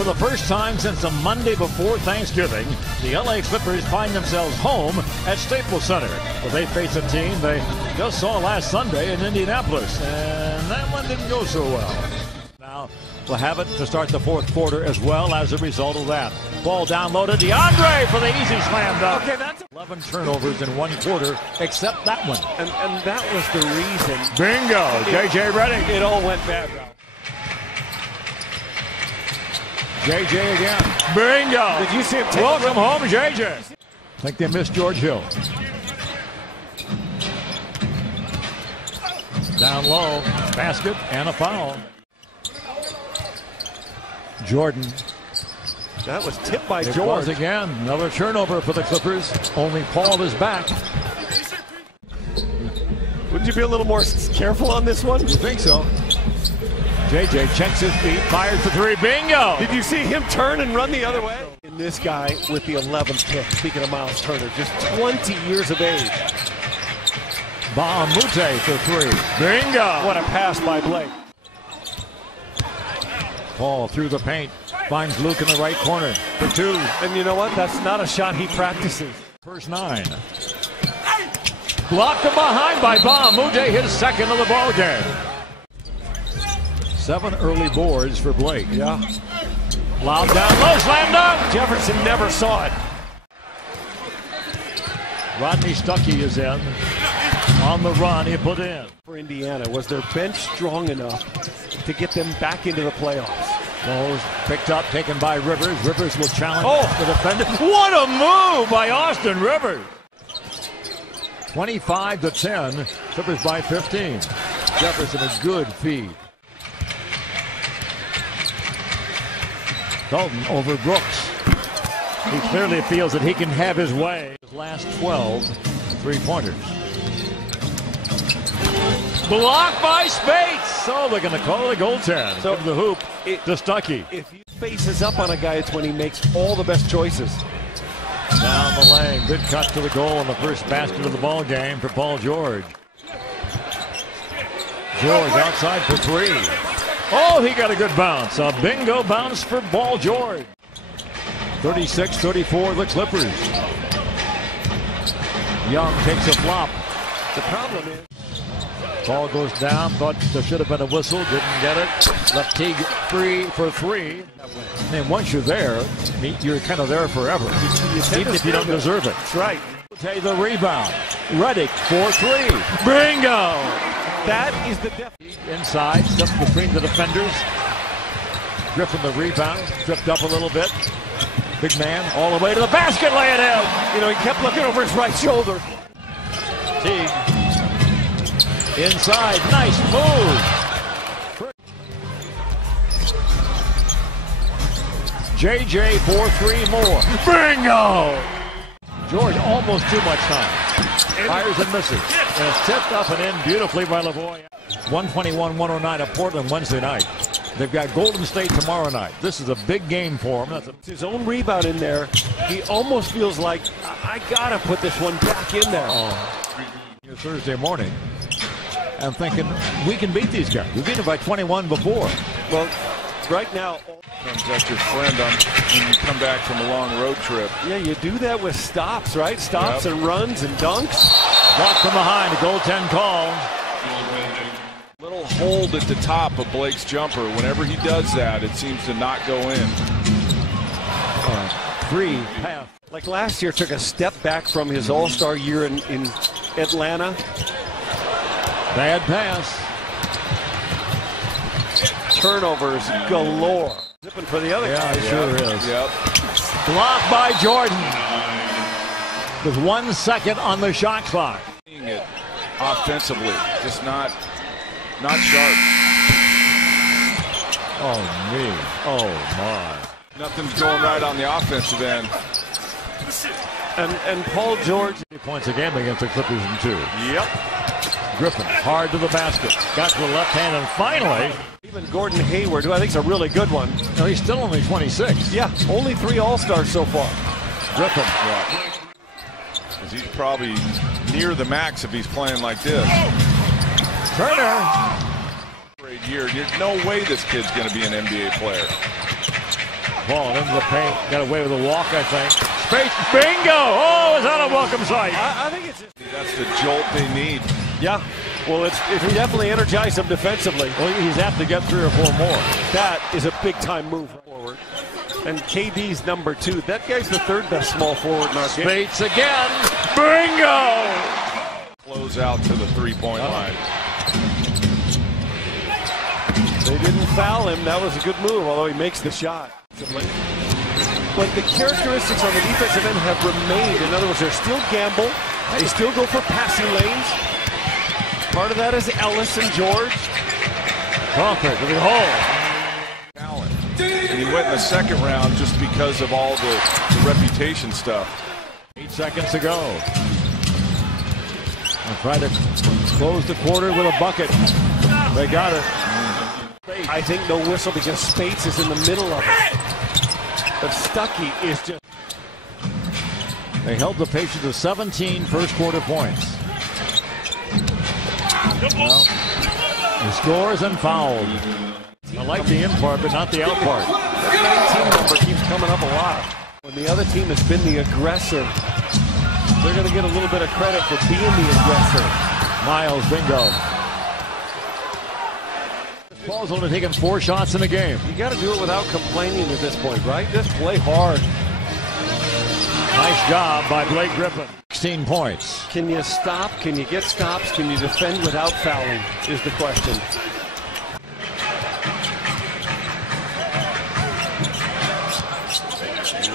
For the first time since the Monday before Thanksgiving, the LA Clippers find themselves home at Staples Center, where they face a team they just saw last Sunday in Indianapolis, and that one didn't go so well. Now we'll have it to start the fourth quarter as well as a result of that. Ball down low to DeAndre for the easy slam dunk. Okay, that's 11 turnovers in one quarter, except that one. And that was the reason. Bingo, J.J. Redick. It all went bad. J.J. again. Bingo. Did you see him take Welcome home, J.J. I think they missed George Hill. Down low, basket and a foul. Jordan. That was tipped by It George. was again. Another turnover for the Clippers. Only Paul is back. Wouldn't you be a little more careful on this one? You think so? J.J. checks his feet, fires for three. Bingo! Did you see him turn and run the other way? And this guy with the 11th pick, speaking of Miles Turner, just 20 years of age. Mute for three. Bingo! What a pass by Blake. Paul through the paint. Finds Luke in the right corner for two. And you know what? That's not a shot he practices. First 9. Blocked from behind by Mute, his second of the ball game. 7 early boards for Blake. Yeah. Lob down low, slam dunk. Jefferson never saw it. Rodney Stuckey is in. On the run, he put in. For Indiana, was their bench strong enough to get them back into the playoffs? Ball's picked up, taken by Rivers. Rivers will challenge the defender. What a move by Austin Rivers! 25-10, Clippers by 15. Jefferson a good feed. Dalton over Brooks. He clearly feels that he can have his way. His last 12 three-pointers. Blocked by Spates. So they're going to call it a goaltend. So the hoop to Stuckey. If he faces up on a guy, it's when he makes all the best choices. Down the lane. Good cut to the goal in the first basket of the ball game for Paul George. George outside for three. Oh, he got a good bounce. A bingo bounce for Paul George. 36-34, the Clippers. Young takes a flop. The problem is, ball goes down. Thought there should have been a whistle. Didn't get it. Left Teague free for three. And once you're there, you're kind of there forever. Even if you don't deserve it. That's right. Okay, the rebound. Redick for three. Bingo! That is the inside, steps between the defenders. Griffin the rebound, tripped up a little bit. Big man all the way to the basket, lay it in. You know, he kept looking over his right shoulder. Teague. Inside, nice move. JJ for three more. Bingo! George almost too much time. Fires and misses. And it's tipped up and in beautifully by Lavoie. 121-109 at Portland Wednesday night. They've got Golden State tomorrow night. This is a big game for him. That's his own rebound in there. He almost feels like, I gotta put this one back in there. Your Thursday morning. I'm thinking, we can beat these guys. We beat them by 21 before. Well, right now, comes at your friend when you come back from a long road trip. Yeah, you do that with stops, right? Stops and runs and dunks. Blocked from behind, a goaltend call. Little hold at the top of Blake's jumper. Whenever he does that, it seems to not go in. Free pass. Like last year, took a step back from his All-Star year in Atlanta. Bad pass. Turnovers galore. Zipping for the other guy. Yeah, sure is. Yep. Blocked by Jordan. With 1 second on the shot clock. Seeing it offensively, just not sharp. Oh, me. Oh, my. Nothing's going right on the offensive end. And Paul George. 3 points a game against the Clippers in 2. Yep. Griffin hard to the basket. Got to the left hand and finally. Even Gordon Hayward, who I think is a really good one. No, he's still only 26. Yeah, only 3 All-Stars so far. Griffin. Yeah. He's probably near the max if he's playing like this. Turner. Great year. There's no way this kid's going to be an NBA player. Paul into the paint. Got away with a walk, I think. Space, bingo! Oh, is that a welcome sight? I think it's just, That's the jolt they need. yeah. Well, it definitely energized them defensively. Well, he's apt to get 3 or 4 more. That is a big-time move forward. And KD's number 2. That guy's the 3rd best small forward in our game. Bates again. Bingo! Close out to the three-point line. They didn't foul him. That was a good move, although he makes the shot. But the characteristics on the defensive end have remained. In other words, they're still gamble. They still go for passing lanes. Part of that is Ellis and George. Crawford to the hole. And he went in the second round just because of all the reputation stuff. 8 seconds to go. I'll try to close the quarter with a bucket. They got it. I think no whistle because Spates is in the middle of it. But Stuckey is just... They held the Pacers to 17 first quarter points. Well, he scores and fouled. I like the in part, but not the out part. That 19 number keeps coming up a lot. When the other team has been the aggressor, they're going to get a little bit of credit for being the aggressor. Miles, bingo. Paul's only taken 4 shots in a game. You got to do it without complaining at this point, right? Just play hard. Nice job by Blake Griffin. 16 points. Can you stop? Can you get stops? Can you defend without fouling is the question.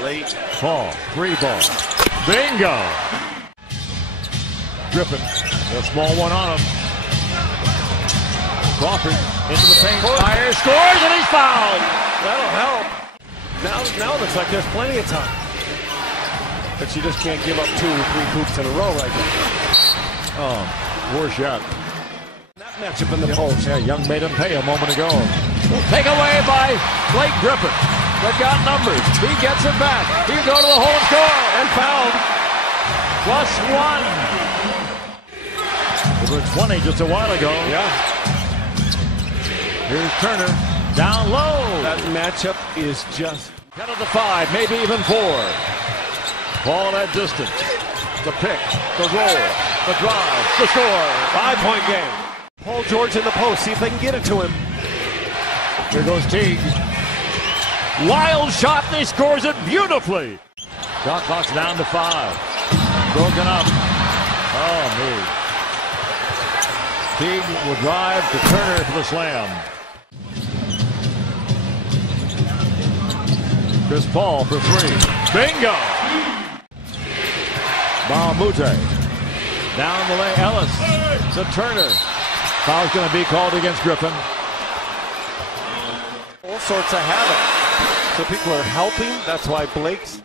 Late Paul, 3 ball. Bingo! Griffin, a small one on him. Crawford into the paint, fires, scores, and he's fouled. That'll help. Now it looks like there's plenty of time. But you just can't give up 2 or 3 hoops in a row right now. Oh, poor shot. That matchup in the post. Yeah, Young made him pay a moment ago. Take away by Blake Griffin. They've got numbers. He gets it back. He go to the hole and score. And fouled. +1. It was 20 just a while ago. Yeah. Here's Turner. Down low. That matchup is just... 10 of the 5, maybe even 4. Ball at distance. The pick, the roll, the drive, the score. 5-point game. Paul George in the post. See if they can get it to him. Here goes Teague. Wild shot, and he scores it beautifully. Shot clock's down to 5. Broken up. Oh, me. Teague will drive to Turner for the slam. Chris Paul for 3. Bingo! Bahamute. Down the lane, Ellis to Turner. Foul's going to be called against Griffin. All sorts of havoc. So people are helping. That's why Blake's.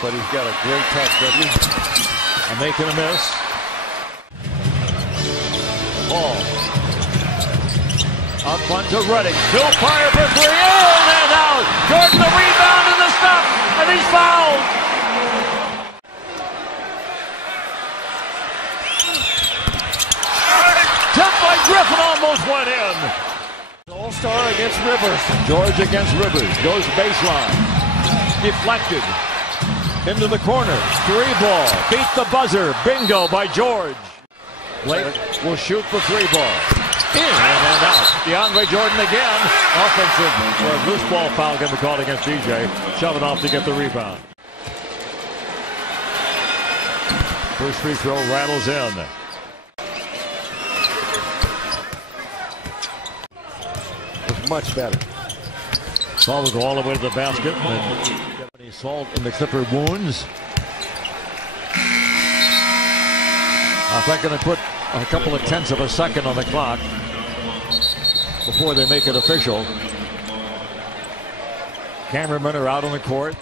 But he's got a great touch, doesn't he? And making a miss. Paul. Up front to Reddick. Bill Pryor for 3. In and out. Jordan the rebound and the stop. And he's fouled. Tipped by Griffin, almost went in. All-star against Rivers. George against Rivers. Goes baseline. Deflected. Into the corner. 3 ball. Beat the buzzer. Bingo by George. Blake will shoot the 3 ball. In and out. DeAndre Jordan again. Offensive loose ball foul going to be called against DJ. Shove it off to get the rebound. First free throw rattles in. Much better. Saul will go all the way to the basket. And Salt in the Clipper wounds. I think going to put a couple of tenths of a second on the clock before they make it official. Cameramen are out on the court.